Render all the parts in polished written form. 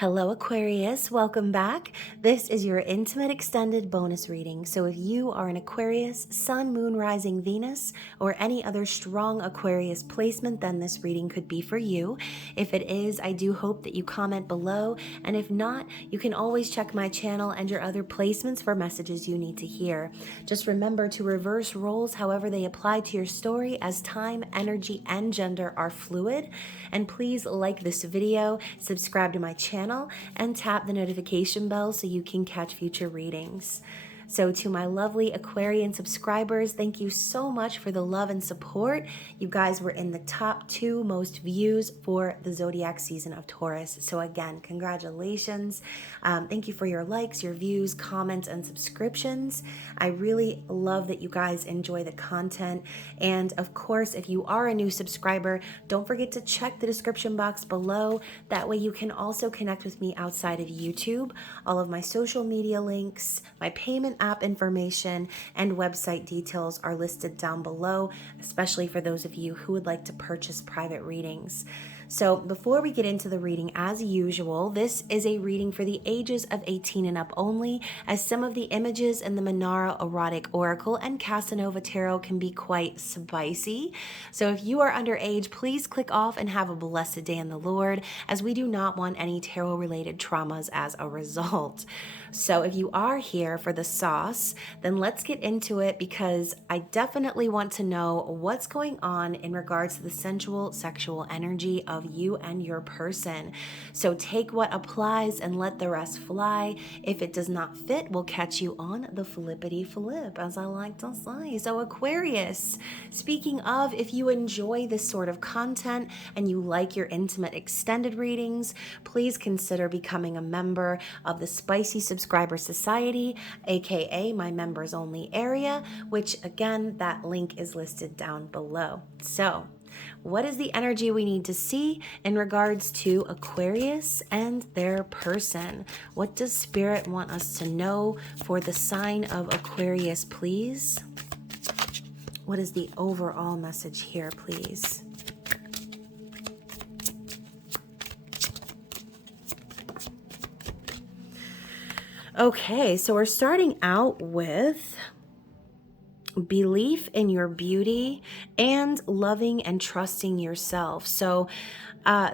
Hello Aquarius, welcome back. This is your intimate extended bonus reading. So if you are an Aquarius, Sun, Moon, Rising, Venus, or any other strong Aquarius placement, then this reading could be for you. If it is, I do hope that you comment below. And if not, you can always check my channel and your other placements for messages you need to hear. Just remember to reverse roles however they apply to your story, as time, energy, and gender are fluid. And please like this video, subscribe to my channel, and tap the notification bell so you can catch future readings. So to my lovely Aquarian subscribers, thank you so much for the love and support. You guys were in the top 2 most views for the zodiac season of Taurus. So again, congratulations. Thank you for your likes, your views, comments, and subscriptions. I really love that you guys enjoy the content. And of course, if you are a new subscriber, don't forget to check the description box below. That way you can also connect with me outside of YouTube. All of my social media links, my payment app information, and website details are listed down below, especially for those of you who would like to purchase private readings. So before we get into the reading, as usual, this is a reading for the ages of 18 and up only, as some of the images in the Manara Erotic Oracle and Casanova Tarot can be quite spicy. So if you are underage, please click off and have a blessed day in the Lord, as we do not want any tarot-related traumas as a result. So if you are here for the sauce, then let's get into it, because I definitely want to know what's going on in regards to the sensual, sexual energy of you and your person. So take what applies and let the rest fly. If it does not fit, we'll catch you on the flippity flip, as I like to say. So Aquarius, speaking of, if you enjoy this sort of content and you like your intimate extended readings, please consider becoming a member of the Spicy Subscriber Society, aka my members only area, which again, that link is listed down below. So what is the energy we need to see in regards to Aquarius and their person? What does Spirit want us to know for the sign of Aquarius, please? What is the overall message here, please? Okay, so we're starting out with belief in your beauty and loving and trusting yourself. So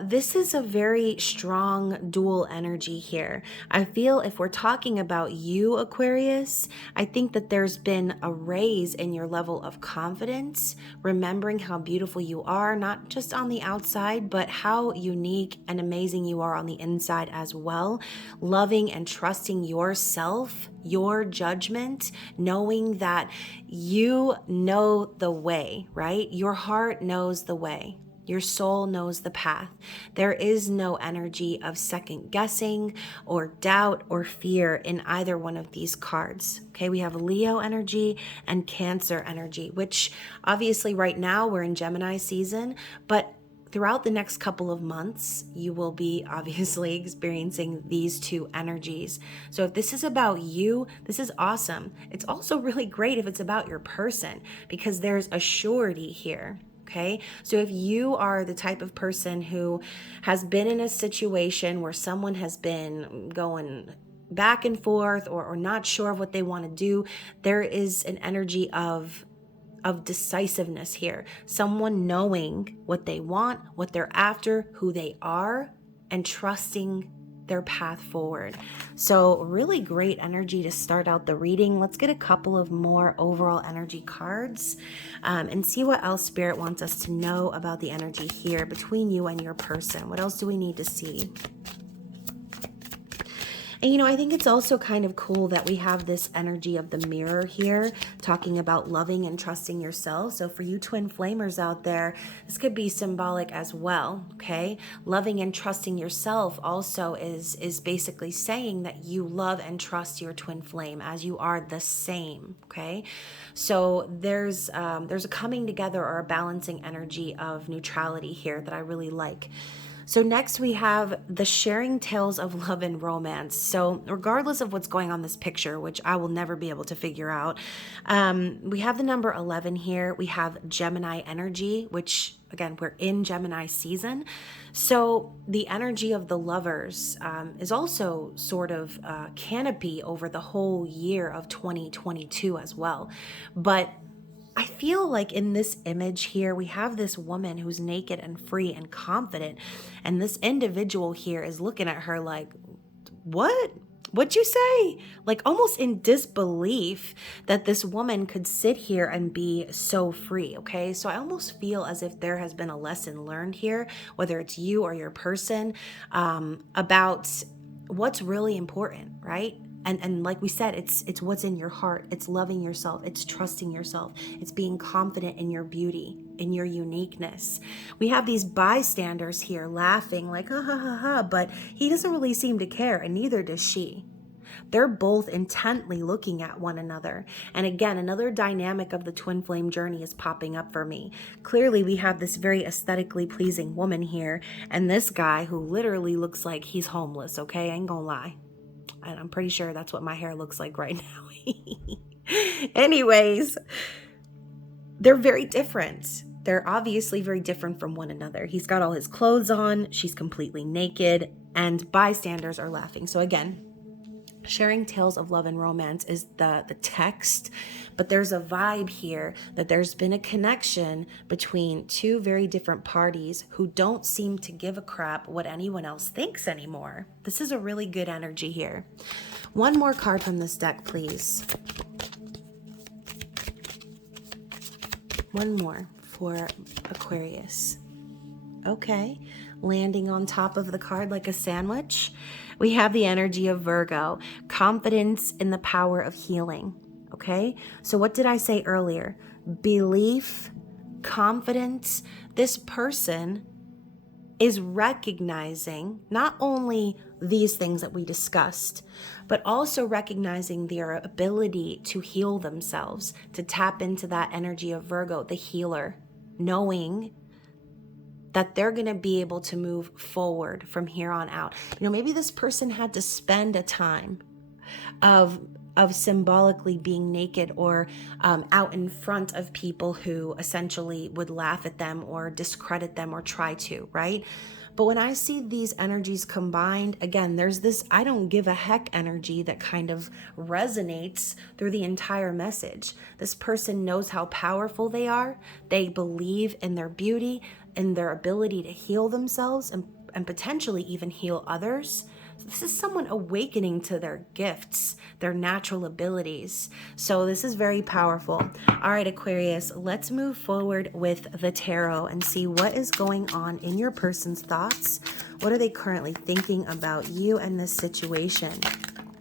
this is a very strong dual energy here. I feel if we're talking about you, Aquarius, I think that there's been a raise in your level of confidence, remembering how beautiful you are, not just on the outside, but how unique and amazing you are on the inside as well. Loving and trusting yourself, your judgment, knowing that you know the way, right? Your heart knows the way. Your soul knows the path. There is no energy of second guessing or doubt or fear in either one of these cards. Okay, we have Leo energy and Cancer energy, which obviously right now we're in Gemini season, but throughout the next couple of months, you will be obviously experiencing these two energies. So if this is about you, this is awesome. It's also really great if it's about your person, because there's a surety here. Okay, so if you are the type of person who has been in a situation where someone has been going back and forth or not sure of what they want to do, there is an energy of decisiveness here. Someone knowing what they want, what they're after, who they are, and trusting their path forward. So really great energy to start out the reading. Let's get a couple of more overall energy cards and see what else Spirit wants us to know about the energy here between you and your person. What else do we need to see? And I think it's also kind of cool that we have this energy of the mirror here, talking about loving and trusting yourself. So for you twin flamers out there, this could be symbolic as well, okay? Loving and trusting yourself also is basically saying that you love and trust your twin flame as you are the same, okay? So there's a coming together or a balancing energy of neutrality here that I really like. So next we have the sharing tales of love and romance. So regardless of what's going on in this picture, which I will never be able to figure out, we have the number 11 here. We have Gemini energy, which again, we're in Gemini season. So the energy of the lovers is also sort of canopy over the whole year of 2022 as well. But I feel like in this image here, we have this woman who's naked and free and confident. And this individual here is looking at her like, what? What'd you say? Like almost in disbelief that this woman could sit here and be so free, okay? So I almost feel as if there has been a lesson learned here, whether it's you or your person, about what's really important, right? And like we said, it's what's in your heart. It's loving yourself. It's trusting yourself. It's being confident in your beauty, in your uniqueness. We have these bystanders here laughing like, ha ha ha ha, but he doesn't really seem to care, and neither does she. They're both intently looking at one another. And again, another dynamic of the twin flame journey is popping up for me. Clearly, we have this very aesthetically pleasing woman here, and this guy who literally looks like he's homeless, okay? I ain't gonna lie. And I'm pretty sure that's what my hair looks like right now. Anyways, they're very different. They're obviously very different from one another. He's got all his clothes on. She's completely naked. And bystanders are laughing. So again, sharing tales of love and romance is the text, but there's a vibe here that there's been a connection between two very different parties who don't seem to give a crap what anyone else thinks anymore. This is a really good energy here. One more card from this deck, please. One more for Aquarius. Okay, landing on top of the card like a sandwich. We have the energy of Virgo, confidence in the power of healing. Okay, so what did I say earlier? Belief, confidence. This person is recognizing not only these things that we discussed, but also recognizing their ability to heal themselves, to tap into that energy of Virgo, the healer, knowing that they're going to be able to move forward from here on out. You know, maybe this person had to spend a time of symbolically being naked or out in front of people who essentially would laugh at them or discredit them or try to, right? But when I see these energies combined, again, there's this I don't give a heck energy that kind of resonates through the entire message. This person knows how powerful they are. They believe in their beauty and their ability to heal themselves and potentially even heal others. This is someone awakening to their gifts, their natural abilities. So this is very powerful. All right, Aquarius, let's move forward with the tarot and see what is going on in your person's thoughts. What are they currently thinking about you and this situation?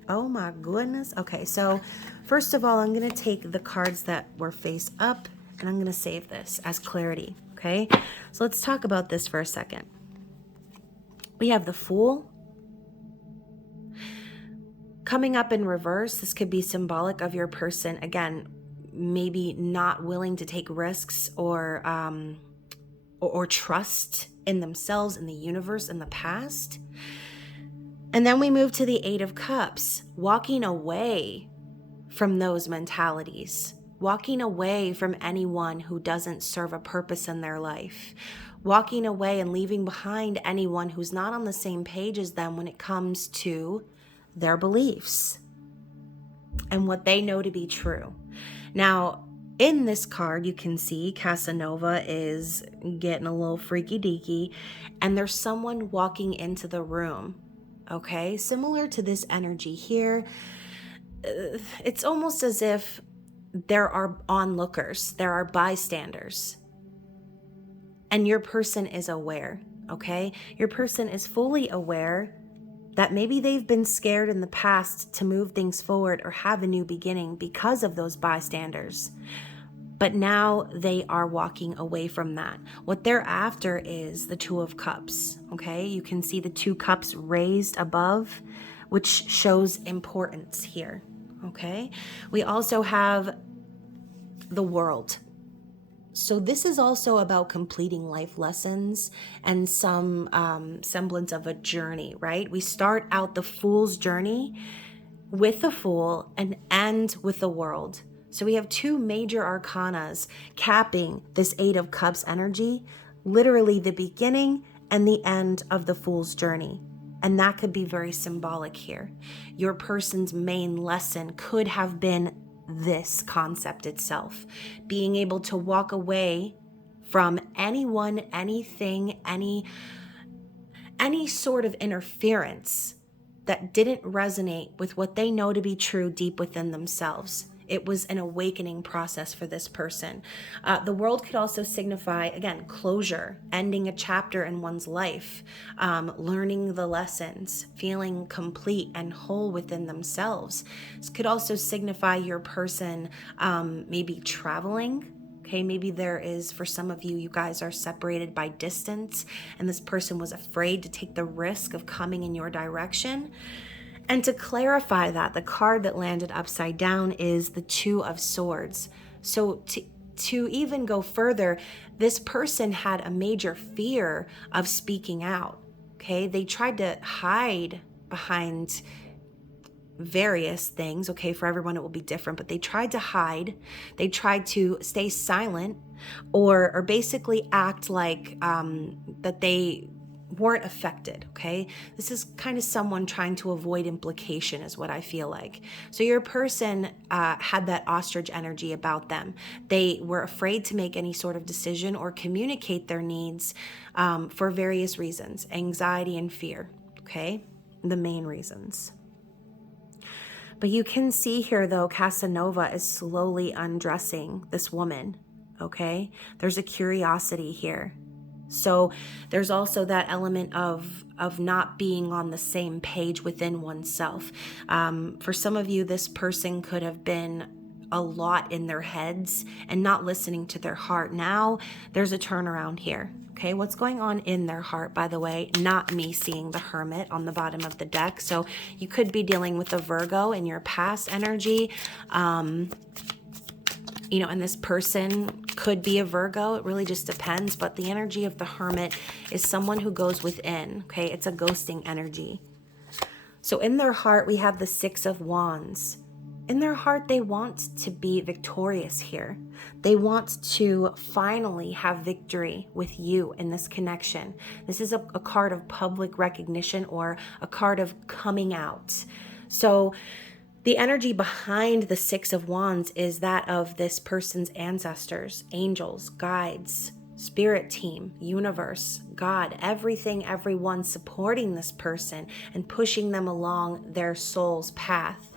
Oh my goodness. Okay, so first of all, I'm going to take the cards that were face up and I'm going to save this as clarity. Okay, so let's talk about this for a second. We have the Fool. Coming up in reverse, this could be symbolic of your person, again, maybe not willing to take risks or trust in themselves, in the universe, in the past. And then we move to the Eight of Cups, walking away from those mentalities, walking away from anyone who doesn't serve a purpose in their life, walking away and leaving behind anyone who's not on the same page as them when it comes to their beliefs and what they know to be true. Now, in this card, you can see Casanova is getting a little freaky deaky, and there's someone walking into the room. Okay, similar to this energy here, it's almost as if there are onlookers, there are bystanders, and your person is aware, okay? Your person is fully aware that maybe they've been scared in the past to move things forward or have a new beginning because of those bystanders. But now they are walking away from that. What they're after is the Two of Cups, okay? You can see the two cups raised above, which shows importance here, okay? We also have the World. So this is also about completing life lessons and some semblance of a journey, right? We start out the Fool's journey with the Fool and end with the World. So we have two major arcanas capping this Eight of Cups energy, literally the beginning and the end of the Fool's journey. And that could be very symbolic here. Your person's main lesson could have been this concept itself, being able to walk away from anyone, anything, any sort of interference that didn't resonate with what they know to be true deep within themselves. It was an awakening process for this person. The World could also signify, again, closure, ending a chapter in one's life, learning the lessons, feeling complete and whole within themselves. This could also signify your person maybe traveling. Okay, maybe there is, for some of you, you guys are separated by distance, and this person was afraid to take the risk of coming in your direction. And to clarify that, the card that landed upside down is the Two of Swords. So to even go further, this person had a major fear of speaking out. Okay, they tried to hide behind various things. Okay, for everyone it will be different, but they tried to hide. They tried to stay silent or basically act like that they weren't affected. Okay, this is kind of someone trying to avoid implication is what I feel like. So your person had that ostrich energy about them. They were afraid to make any sort of decision or communicate their needs for various reasons, anxiety and fear. Okay, the main reasons. But you can see here, though, Casanova is slowly undressing this woman, okay? There's a curiosity here. So there's also that element of not being on the same page within oneself. For some of you, this person could have been a lot in their heads and not listening to their heart. Now there's a turnaround here. Okay, what's going on in their heart, by the way? Not me seeing the Hermit on the bottom of the deck. So you could be dealing with a Virgo in your past energy. And this person could be a Virgo. It really just depends. But the energy of the Hermit is someone who goes within. Okay, it's a ghosting energy. So in their heart, we have the Six of Wands. In their heart, they want to be victorious here. They want to finally have victory with you in this connection. This is a card of public recognition or a card of coming out. So the energy behind the Six of Wands is that of this person's ancestors, angels, guides, spirit team, universe, God, everything, everyone supporting this person and pushing them along their soul's path.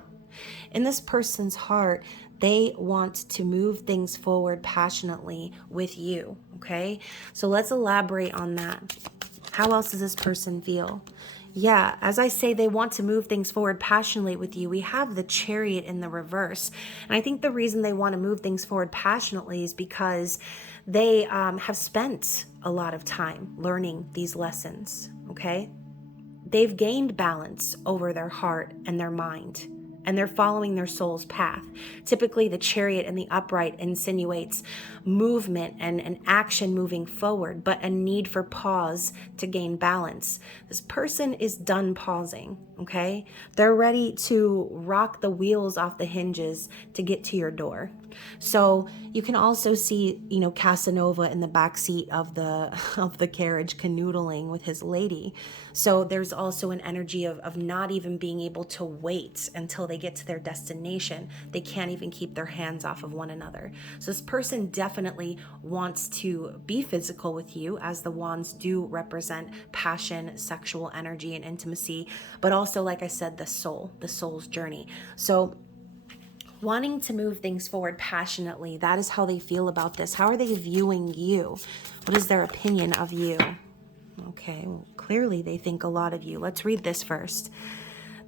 In this person's heart, they want to move things forward passionately with you, okay? So let's elaborate on that. How else does this person feel? Yeah, as I say, they want to move things forward passionately with you. We have the Chariot in the reverse. And I think the reason they want to move things forward passionately is because they have spent a lot of time learning these lessons, okay? They've gained balance over their heart and their mind, and they're following their soul's path. Typically, the Chariot in the upright insinuates movement and action moving forward, but a need for pause to gain balance. This person is done pausing, okay? They're ready to rock the wheels off the hinges to get to your door. So you can also see, Casanova in the backseat of the carriage canoodling with his lady. So there's also an energy of not even being able to wait until they get to their destination. They can't even keep their hands off of one another. So this person definitely wants to be physical with you, as the wands do represent passion, sexual energy, and intimacy, but also, like I said, the soul's journey. So wanting to move things forward passionately, that is how they feel about this. How are they viewing you? What is their opinion of you? Okay, well, clearly they think a lot of you. Let's read this first.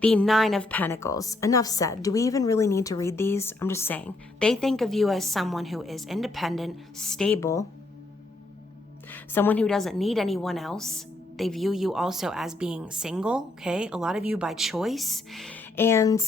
The Nine of Pentacles. Enough said. Do we even really need to read these? I'm just saying. They think of you as someone who is independent, stable, someone who doesn't need anyone else. They view you also as being single, okay? A lot of you by choice. And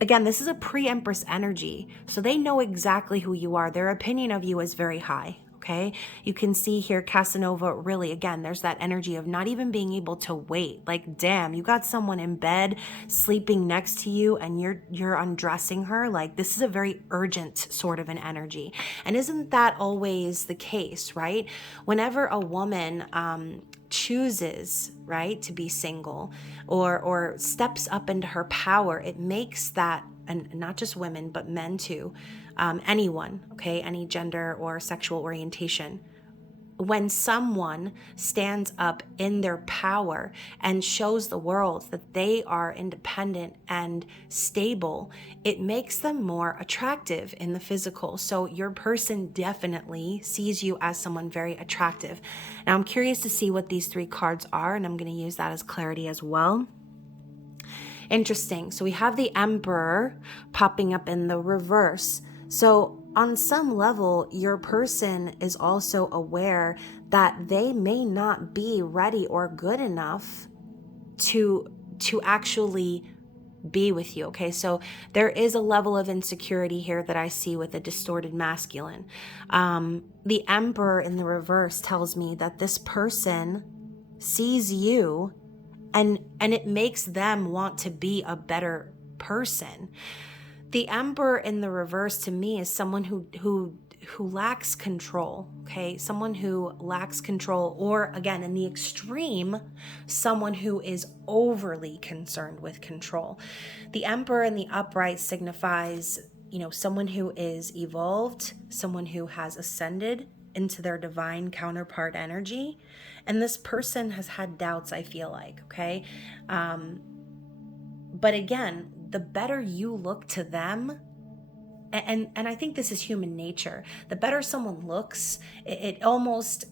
again, this is a pre-Empress energy, so they know exactly who you are. Their opinion of you is very high. Okay, you can see here Casanova, really, again, there's that energy of not even being able to wait. Like, damn, you got someone in bed sleeping next to you and you're undressing her. Like, this is a very urgent sort of an energy. And isn't that always the case, right? Whenever a woman chooses, right, to be single or steps up into her power, it makes that, and not just women, but men too, anyone, okay, any gender or sexual orientation. When someone stands up in their power and shows the world that they are independent and stable, it makes them more attractive in the physical. So your person definitely sees you as someone very attractive. Now I'm curious to see what these 3 cards are, and I'm going to use that as clarity as well. Interesting. So we have the Emperor popping up in the reverse. So on some level, your person is also aware that they may not be ready or good enough to actually be with you. Okay, so there is a level of insecurity here that I see with a distorted masculine. The Emperor in the reverse tells me that this person sees you and it makes them want to be a better person. The Emperor in the reverse to me is someone who lacks control, okay? Someone who lacks control, or again, in the extreme, someone who is overly concerned with control. The Emperor in the upright signifies, someone who is evolved, someone who has ascended into their divine counterpart energy. And this person has had doubts, I feel like, okay? But again, the better you look to them, and I think this is human nature, the better someone looks, it almost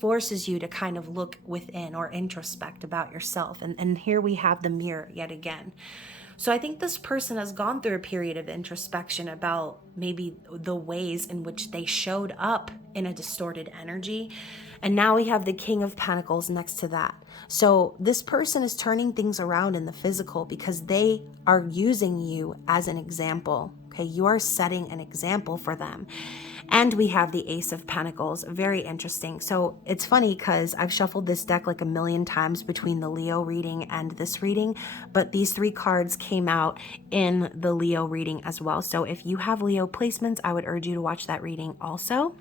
forces you to kind of look within or introspect about yourself. And here we have the mirror yet again. So I think this person has gone through a period of introspection about maybe the ways in which they showed up in a distorted energy. And now we have the King of Pentacles next to that. So this person is turning things around in the physical because they are using you as an example. Okay, you are setting an example for them. And we have the Ace of Pentacles, very interesting. So it's funny because I've shuffled this deck like a million times between the Leo reading and this reading, but these 3 cards came out in the Leo reading as well. So if you have Leo placements, I would urge you to watch that reading also.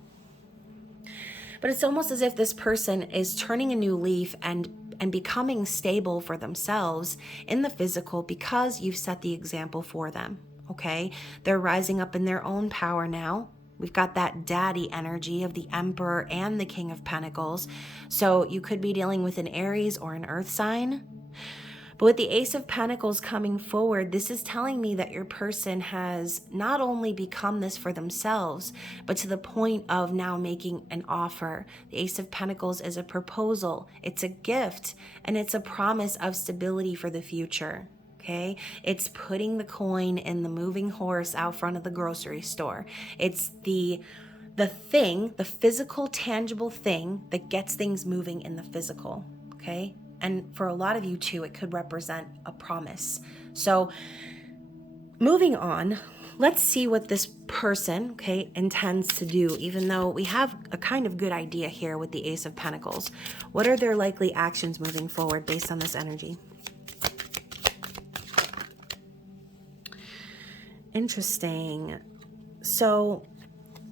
But it's almost as if this person is turning a new leaf and becoming stable for themselves in the physical because you've set the example for them, okay? They're rising up in their own power now. We've got that daddy energy of the Emperor and the King of Pentacles. So you could be dealing with an Aries or an Earth sign. But with the Ace of Pentacles coming forward, this is telling me that your person has not only become this for themselves, but to the point of now making an offer. The Ace of Pentacles is a proposal, it's a gift, and it's a promise of stability for the future. Okay, it's putting the coin in the moving horse out front of the grocery store. It's the thing, the physical, tangible thing that gets things moving in the physical. Okay, and for a lot of you too, it could represent a promise. So moving on, let's see what this person, okay, intends to do, even though we have a kind of good idea here with the Ace of Pentacles. What are their likely actions moving forward based on this energy? Interesting. So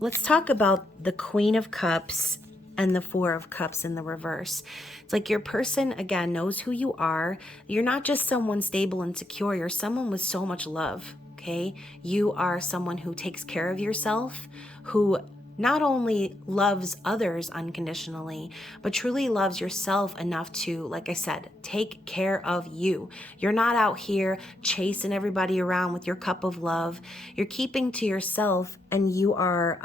let's talk about the Queen of Cups and the Four of Cups in the reverse. It's like your person, again, knows who you are. You're not just someone stable and secure. You're someone with so much love, okay? You are someone who takes care of yourself, who not only loves others unconditionally, but truly loves yourself enough to, like I said, take care of you. You're not out here chasing everybody around with your cup of love. You're keeping to yourself, and you are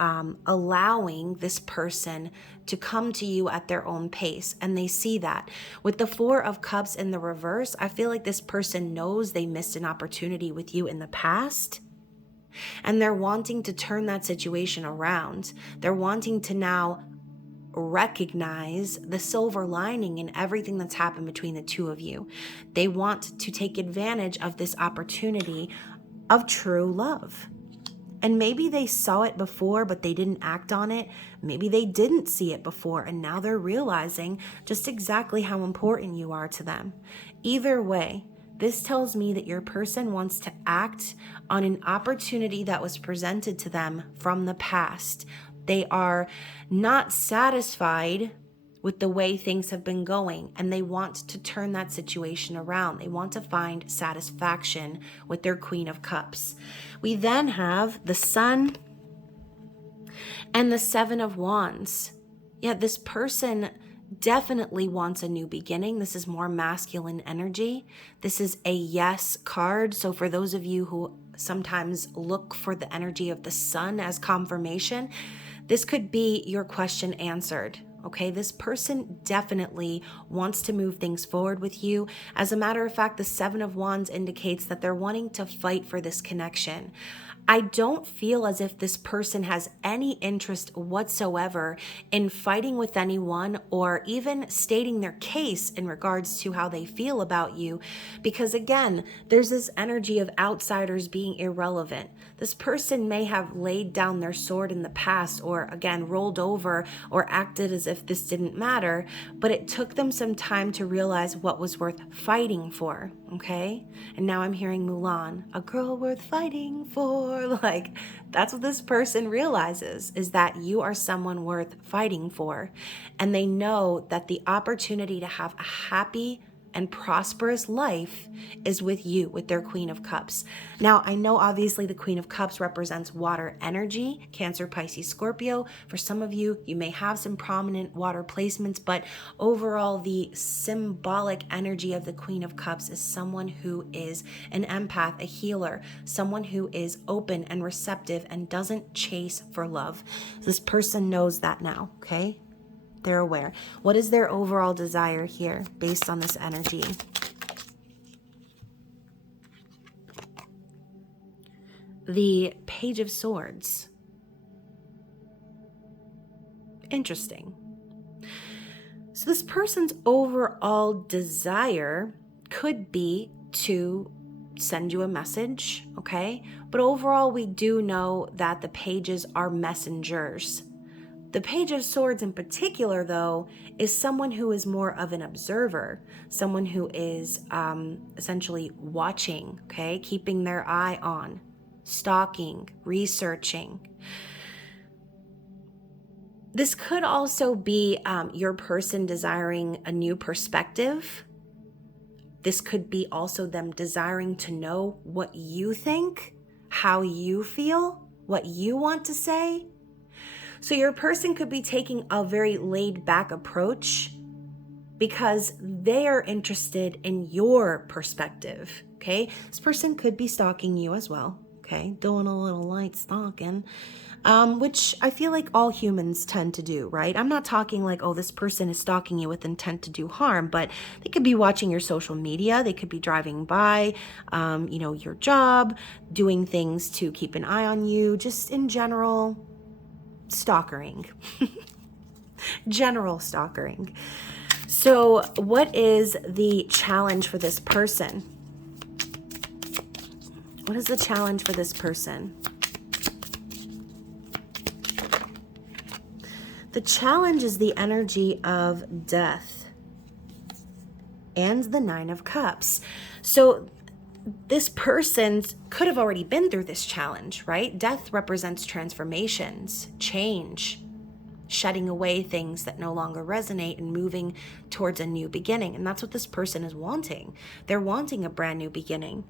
allowing this person to come to you at their own pace, and they see that. With the Four of Cups in the reverse, I feel like this person knows they missed an opportunity with you in the past, and they're wanting to turn that situation around. They're wanting to now recognize the silver lining in everything that's happened between the two of you. They want to take advantage of this opportunity of true love. And maybe they saw it before, but they didn't act on it. Maybe they didn't see it before, and now they're realizing just exactly how important you are to them. Either way, this tells me that your person wants to act on an opportunity that was presented to them from the past. They are not satisfied with the way things have been going, and they want to turn that situation around. They want to find satisfaction with their Queen of Cups. We then have the Sun and the Seven of Wands. Yeah, this person definitely wants a new beginning. This is more masculine energy. This is a yes card. So for those of you who sometimes look for the energy of the Sun as confirmation, this could be your question answered. Okay, this person definitely wants to move things forward with you. As a matter of fact, the Seven of Wands indicates that they're wanting to fight for this connection. I don't feel as if this person has any interest whatsoever in fighting with anyone or even stating their case in regards to how they feel about you. Because again, there's this energy of outsiders being irrelevant. This person may have laid down their sword in the past or again, rolled over or acted as if this didn't matter, but it took them some time to realize what was worth fighting for, okay? And now I'm hearing Mulan, a girl worth fighting for. Like, that's what this person realizes, is that you are someone worth fighting for. And they know that the opportunity to have a happy and prosperous life is with you, with their Queen of Cups. Now, I know obviously the Queen of Cups represents water energy, Cancer, Pisces, Scorpio. For some of you, you may have some prominent water placements, but overall, the symbolic energy of the Queen of Cups is someone who is an empath, a healer, someone who is open and receptive and doesn't chase for love. This person knows that now, okay? They're aware. What is their overall desire here based on this energy? The Page of Swords. Interesting. So this person's overall desire could be to send you a message, okay? But overall, we do know that the pages are messengers. The Page of Swords in particular, though, is someone who is more of an observer, someone who is essentially watching, okay, keeping their eye on, stalking, researching. This could also be your person desiring a new perspective. This could be also them desiring to know what you think, how you feel, what you want to say. So your person could be taking a very laid back approach because they are interested in your perspective, okay? This person could be stalking you as well, okay? Doing a little light stalking, which I feel like all humans tend to do, right? I'm not talking like, oh, this person is stalking you with intent to do harm, but they could be watching your social media. They could be driving by, your job, doing things to keep an eye on you, just in general, stalkering. General stalkering. So what is the challenge for this person? What is the challenge for this person? The challenge is the energy of death and the Nine of Cups. So this person could have already been through this challenge, right? Death represents transformations, change, shedding away things that no longer resonate and moving towards a new beginning. And that's what this person is wanting. They're wanting a brand new beginning,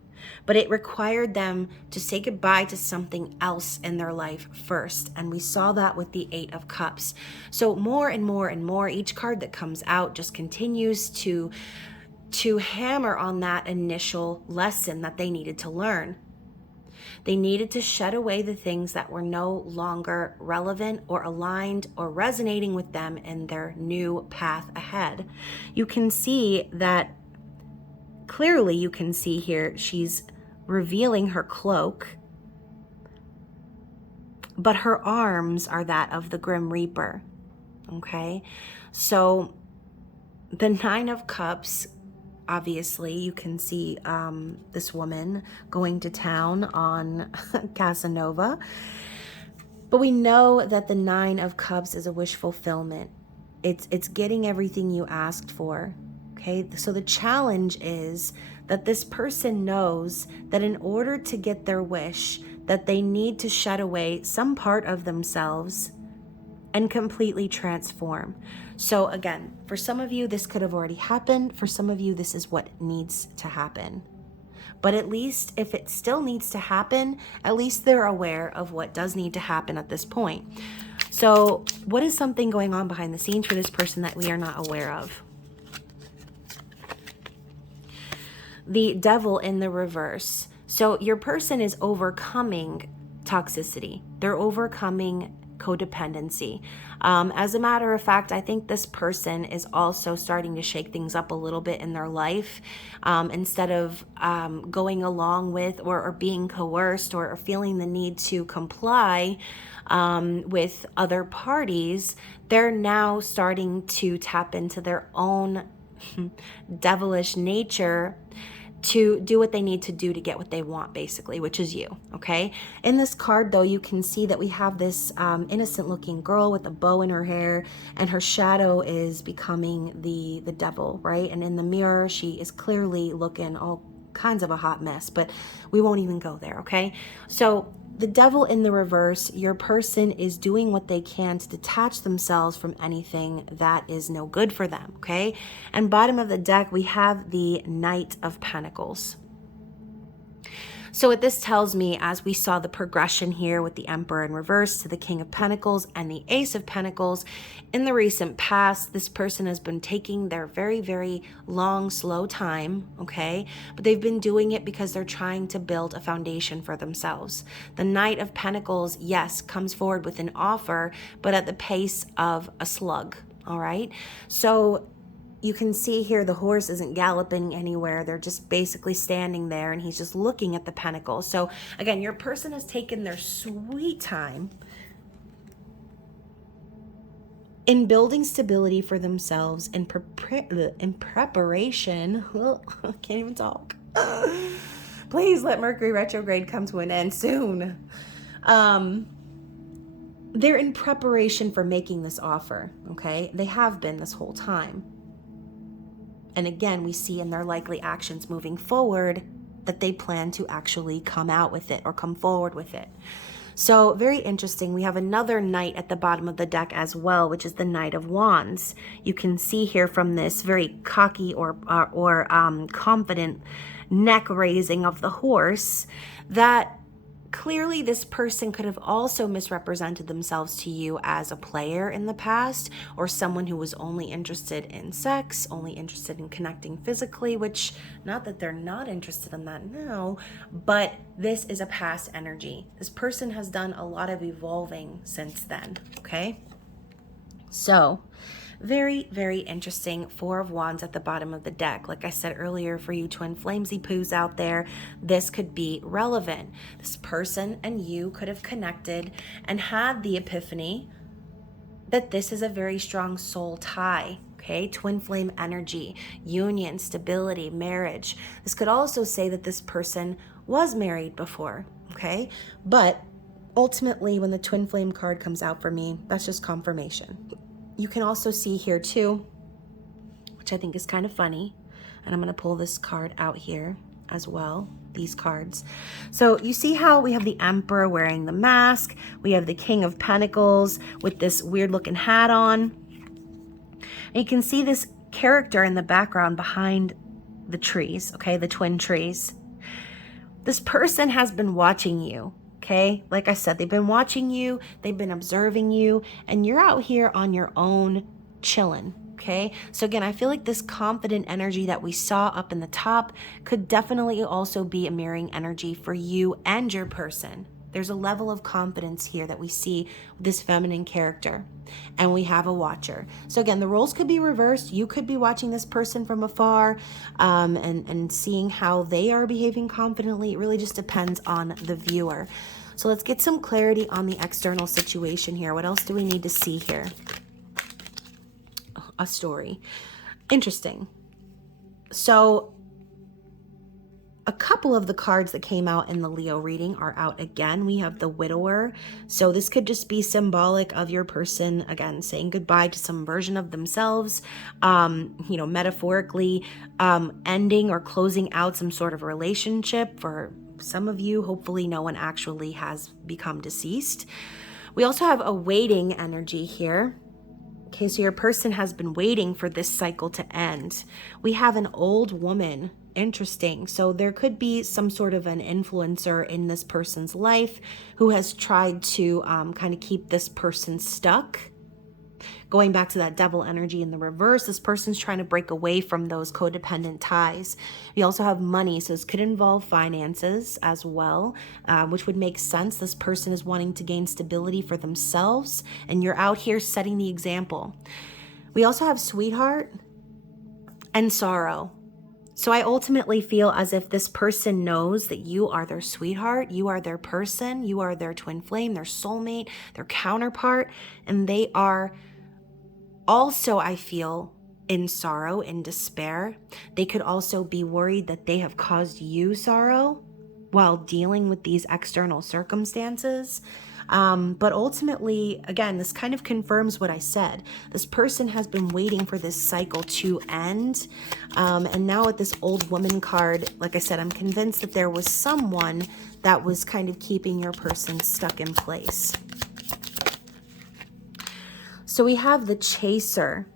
but it required them to say goodbye to something else in their life first. And we saw that with the Eight of Cups. So more and more and more, each card that comes out just continues to hammer on that initial lesson that they needed to learn. They needed to shed away the things that were no longer relevant or aligned or resonating with them in their new path ahead. You can see that clearly. You can see here she's revealing her cloak, but her arms are that of the Grim Reaper. Okay, so the Nine of Cups obviously you can see this woman going to town on Casanova. But we know that the Nine of Cups is a wish fulfillment. It's getting everything you asked for. Okay, so the challenge is that this person knows that in order to get their wish, that they need to shed away some part of themselves and completely transform. So again, for some of you, this could have already happened. For some of you, this is what needs to happen. But at least if it still needs to happen, at least they're aware of what does need to happen at this point. So what is something going on behind the scenes for this person that we are not aware of? The Devil in the reverse. So your person is overcoming toxicity. They're overcoming codependency. As a matter of fact, I think this person is also starting to shake things up a little bit in their life. Instead of going along with or being coerced or feeling the need to comply with other parties, they're now starting to tap into their own devilish nature to do what they need to do to get what they want, basically, which is you, okay? In this card, though, you can see that we have this innocent-looking girl with a bow in her hair, and her shadow is becoming the devil, right? And in the mirror, she is clearly looking all kinds of a hot mess, but we won't even go there, okay? So the Devil in the reverse, your person is doing what they can to detach themselves from anything that is no good for them, okay? And bottom of the deck, we have the Knight of Pentacles. So what this tells me, as we saw the progression here with the Emperor in reverse to the King of Pentacles and the Ace of Pentacles, in the recent past, this person has been taking their very, very long, slow time, okay? But they've been doing it because they're trying to build a foundation for themselves. The Knight of Pentacles, yes, comes forward with an offer, but at the pace of a slug, all right? So you can see here the horse isn't galloping anywhere. They're just basically standing there, and he's just looking at the pentacles. So again, your person has taken their sweet time in building stability for themselves in preparation. I can't even talk. Please let Mercury retrograde come to an end soon. They're in preparation for making this offer, okay? They have been this whole time. And again, we see in their likely actions moving forward that they plan to actually come out with it or come forward with it. So very interesting. We have another knight at the bottom of the deck as well, which is the Knight of Wands. You can see here from this very cocky or confident neck raising of the horse that clearly this person could have also misrepresented themselves to you as a player in the past, or someone who was only interested in sex, only interested in connecting physically, which, not that they're not interested in that now, but this is a past energy. This person has done a lot of evolving since then, okay? So very, very interesting. Four of Wands at the bottom of the deck. Like I said earlier, for you twin flamesy poos out there, this could be relevant. This person and you could have connected and had the epiphany that this is a very strong soul tie. Okay, twin flame energy, union, stability, marriage. This could also say that this person was married before, okay? But ultimately, when the twin flame card comes out for me, that's just confirmation. You can also see here too, which I think is kind of funny, and I'm going to pull this card out here as well, these cards. So you see how we have the Emperor wearing the mask, we have the King of Pentacles with this weird looking hat on, and you can see this character in the background behind the trees, okay, the twin trees. This person has been watching you. Okay, like I said, they've been watching you, they've been observing you, and you're out here on your own chilling. Okay, so again, I feel like this confident energy that we saw up in the top could definitely also be a mirroring energy for you and your person. There's a level of confidence here that we see with this feminine character, and we have a watcher. So again, the roles could be reversed. You could be watching this person from afar and seeing how they are behaving confidently. It really just depends on the viewer. So let's get some clarity on the external situation here. What else do we need to see here? A story. Interesting. So a couple of the cards that came out in the Leo reading are out again. We have the Widower. So this could just be symbolic of your person, again, saying goodbye to some version of themselves, metaphorically ending or closing out some sort of relationship. For some of you, hopefully no one actually has become deceased. We also have a waiting energy here. Okay, so your person has been waiting for this cycle to end. We have an old woman. Interesting. So there could be some sort of an influencer in this person's life who has tried to kind of keep this person stuck. Going back to that devil energy in the reverse, this person's trying to break away from those codependent ties. We also have money, so this could involve finances as well, which would make sense. This person is wanting to gain stability for themselves, and you're out here setting the example. We also have sweetheart and sorrow. So I ultimately feel as if this person knows that you are their sweetheart, you are their person, you are their twin flame, their soulmate, their counterpart, and they are also, I feel, in sorrow, in despair. They could also be worried that they have caused you sorrow while dealing with these external circumstances. But ultimately, again, this kind of confirms what I said. This person has been waiting for this cycle to end. And now with this old woman card, like I said, I'm convinced that there was someone that was kind of keeping your person stuck in place. So we have the chaser.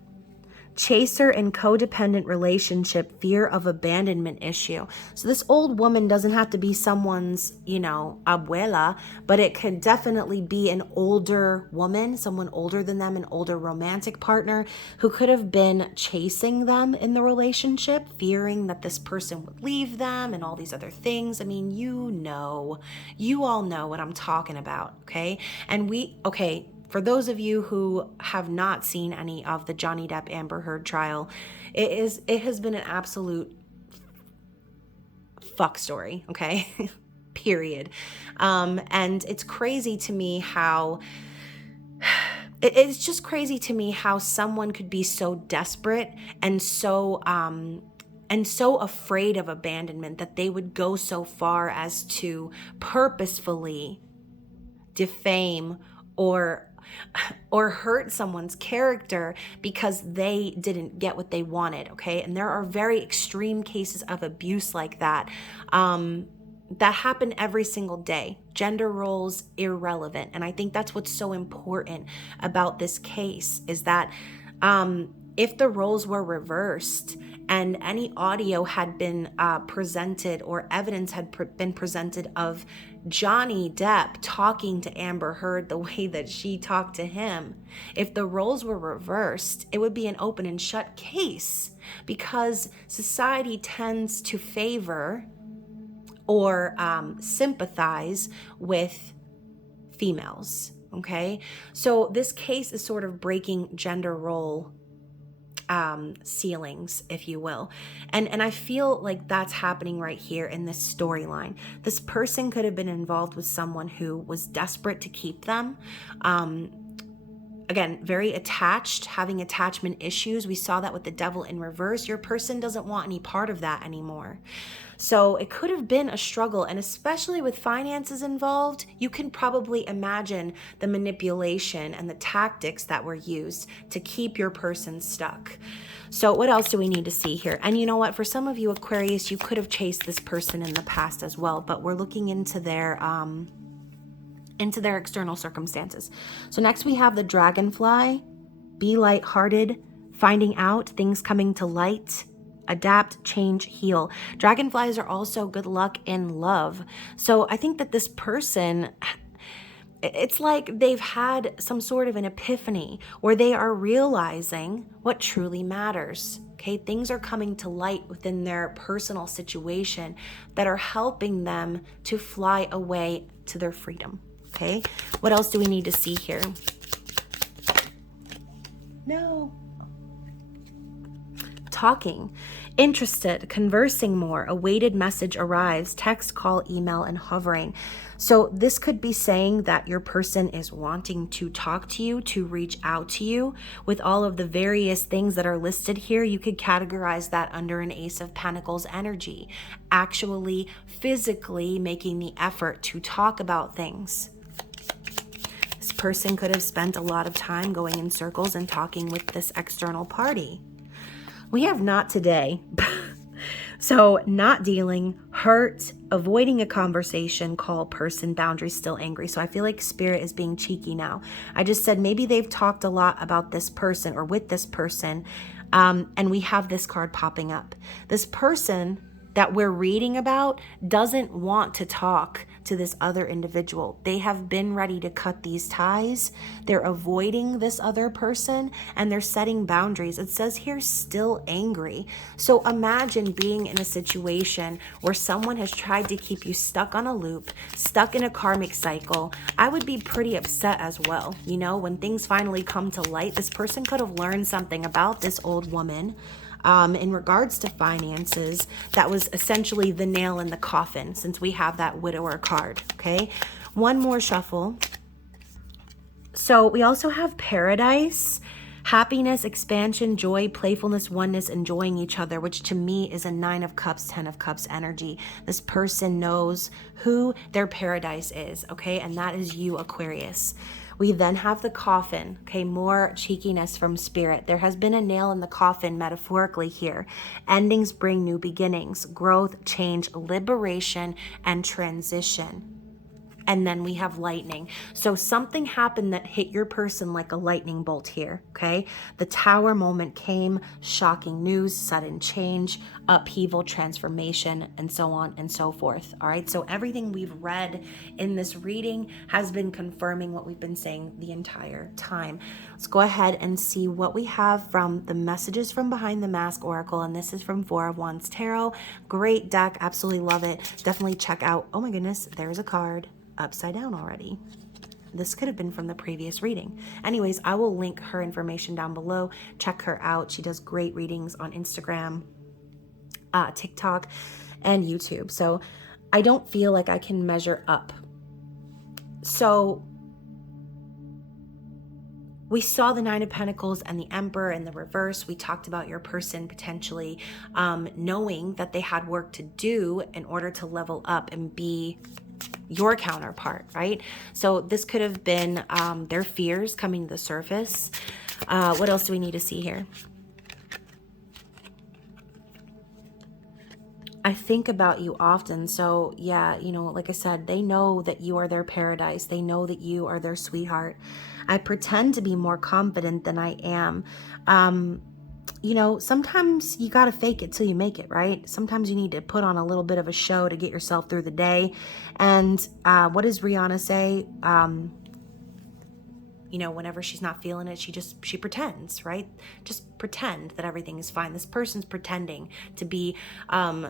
Chaser and codependent relationship, fear of abandonment issue. So this old woman doesn't have to be someone's, abuela, but it could definitely be an older woman, someone older than them, an older romantic partner who could have been chasing them in the relationship, fearing that this person would leave them and all these other things. I mean, you all know what I'm talking about, okay? For those of you who have not seen any of the Johnny Depp Amber Heard trial, it has been an absolute fuck story, okay? Period. And it's crazy to me how it's just crazy to me how someone could be so desperate and so afraid of abandonment that they would go so far as to purposefully defame or hurt someone's character because they didn't get what they wanted, okay? And there are very extreme cases of abuse like that that happen every single day. Gender roles irrelevant. And I think that's what's so important about this case is that if the roles were reversed and any audio had been presented or evidence had been presented of Johnny Depp talking to Amber Heard the way that she talked to him, if the roles were reversed, it would be an open and shut case because society tends to favor or sympathize with females, okay? So this case is sort of breaking gender role ceilings, if you will. And I feel like that's happening right here in this storyline. This person could have been involved with someone who was desperate to keep them. Again, very attached, having attachment issues. We saw that with the devil in reverse. Your person doesn't want any part of that anymore. So it could have been a struggle, and especially with finances involved, you can probably imagine the manipulation and the tactics that were used to keep your person stuck. So what else do we need to see here? And you know what? For some of you, Aquarius, you could have chased this person in the past as well, but we're looking into their external circumstances. So next we have the dragonfly. Be lighthearted, finding out, things coming to light. Adapt, change, heal. Dragonflies are also good luck in love. So I think that this person, it's like they've had some sort of an epiphany where they are realizing what truly matters. Okay, things are coming to light within their personal situation that are helping them to fly away to their freedom. Okay, what else do we need to see here? talking, interested, conversing more, awaited message arrives, text, call, email, and hovering. So this could be saying that your person is wanting to talk to you, to reach out to you. With all of the various things that are listed here, you could categorize that under an Ace of Pentacles energy, actually physically making the effort to talk about things. This person could have spent a lot of time going in circles and talking with this external party. We have not today. So not dealing, hurt, avoiding a conversation, call, person, boundaries, still angry. So I feel like Spirit is being cheeky now. I just said maybe they've talked a lot about this person or with this person, and we have this card popping up. This person that we're reading about doesn't want to talk to this other individual. They have been ready to cut these ties. They're avoiding this other person and they're setting boundaries. It says here, still angry. So imagine being in a situation where someone has tried to keep you stuck on a loop, stuck in a karmic cycle. I would be pretty upset as well. You know, when things finally come to light, this person could have learned something about this old woman in regards to finances. That was essentially the nail in the coffin, since we have that widower card. Okay, one more shuffle. So we also have paradise, happiness, expansion, joy, playfulness, oneness, enjoying each other, which to me is a 9 of Cups, 10 of Cups energy. This person knows who their paradise is, okay, and that is you, Aquarius. We then have the coffin, okay, more cheekiness from Spirit. There has been a nail in the coffin metaphorically here. Endings bring new beginnings, growth, change, liberation, and transition. And then we have lightning. So something happened that hit your person like a lightning bolt here, okay? The Tower moment came, shocking news, sudden change, upheaval, transformation, and so on and so forth, all right? So everything we've read in this reading has been confirming what we've been saying the entire time. Let's go ahead and see what we have from the Messages from Behind the Mask Oracle, and this is from 4 of Wands Tarot. Great deck, absolutely love it. Definitely check out, oh my goodness, there's a card upside down already. This could have been from the previous reading. Anyways, I will link her information down below. Check her out. She does great readings on Instagram, TikTok, and YouTube. So I don't feel like I can measure up. So we saw the 9 of Pentacles and the Emperor in the reverse. We talked about your person potentially knowing that they had work to do in order to level up and be your counterpart, right? So this could have been their fears coming to the surface. What else do we need to see here? I think about you often. So yeah, you know, like I said, they know that you are their paradise. They know that you are their sweetheart. I pretend to be more confident than I am. You know, sometimes you got to fake it till you make it, right? Sometimes you need to put on a little bit of a show to get yourself through the day. And what does Rihanna say? You know, whenever she's not feeling it, she pretends, right? Just pretend that everything is fine. This person's pretending to be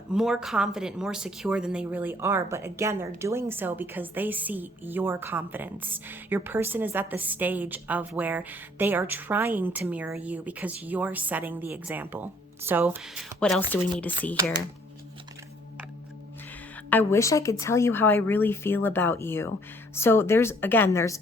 more confident, more secure than they really are. But again, they're doing so because they see your confidence. Your person is at the stage of where they are trying to mirror you because you're setting the example. So what else do we need to see here? I wish I could tell you how I really feel about you. So there's,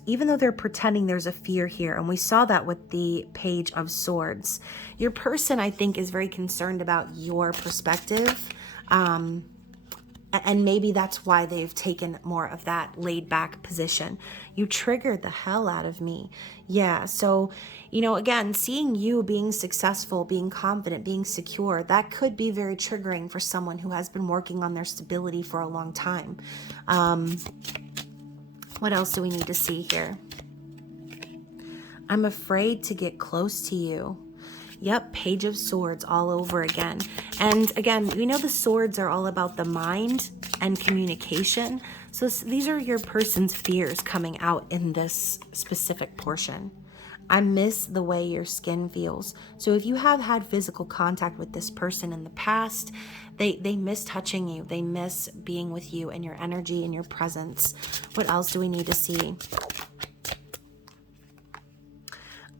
even though they're pretending, there's a fear here. And we saw that with the Page of Swords. Your person, I think, is very concerned about your perspective. And maybe that's why they've taken more of that laid back position. You triggered the hell out of me. Yeah. So, you know, again, seeing you being successful, being confident, being secure, that could be very triggering for someone who has been working on their stability for a long time. What else do we need to see here? I'm afraid to get close to you. Yep, Page of Swords all over again. And again, we know the swords are all about the mind and communication. So these are your person's fears coming out in this specific portion. I miss the way your skin feels. So if you have had physical contact with this person in the past, they miss touching you. They miss being with you and your energy and your presence. What else do we need to see?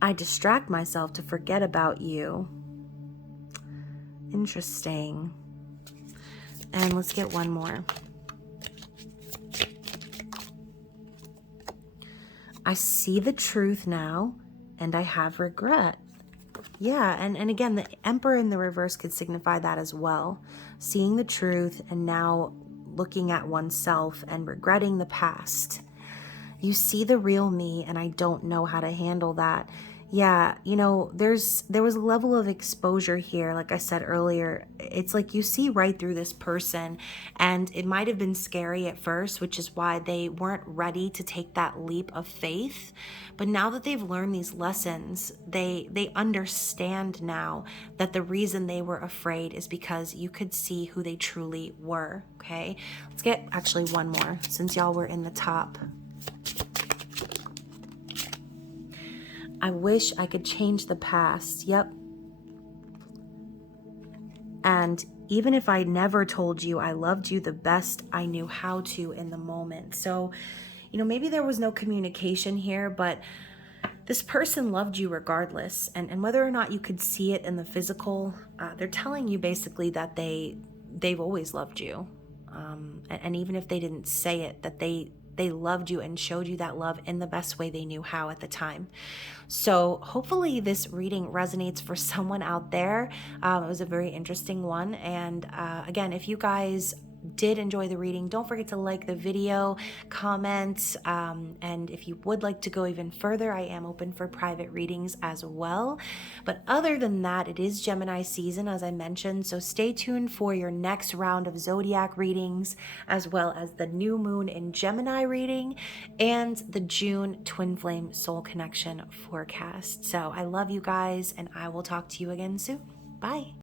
I distract myself to forget about you. Interesting. And let's get one more. I see the truth now, and I have regret. Yeah, and again, the Emperor in the reverse could signify that as well. Seeing the truth and now looking at oneself and regretting the past. You see the real me, and I don't know how to handle that. Yeah, you know, there was a level of exposure here. Like I said earlier, it's like you see right through this person, and it might have been scary at first, which is why they weren't ready to take that leap of faith. But now that they've learned these lessons, they understand now that the reason they were afraid is because you could see who they truly were. Okay, let's get actually one more since y'all were in the top. I wish I could change the past. Yep. And even if I never told you, I loved you the best I knew how to in the moment. So, you know, maybe there was no communication here, but this person loved you regardless. And whether or not you could see it in the physical, they're telling you basically that they've always loved you. And even if they didn't say it, that they loved you and showed you that love in the best way they knew how at the time. So hopefully this reading resonates for someone out there. It was a very interesting one. And again, if you guys did enjoy the reading, don't forget to like the video, comment, and if you would like to go even further, I am open for private readings as well. But other than that, it is Gemini season, as I mentioned, so stay tuned for your next round of zodiac readings, as well as the new moon in Gemini reading and the June twin flame soul connection forecast. So I love you guys, and I will talk to you again soon. Bye.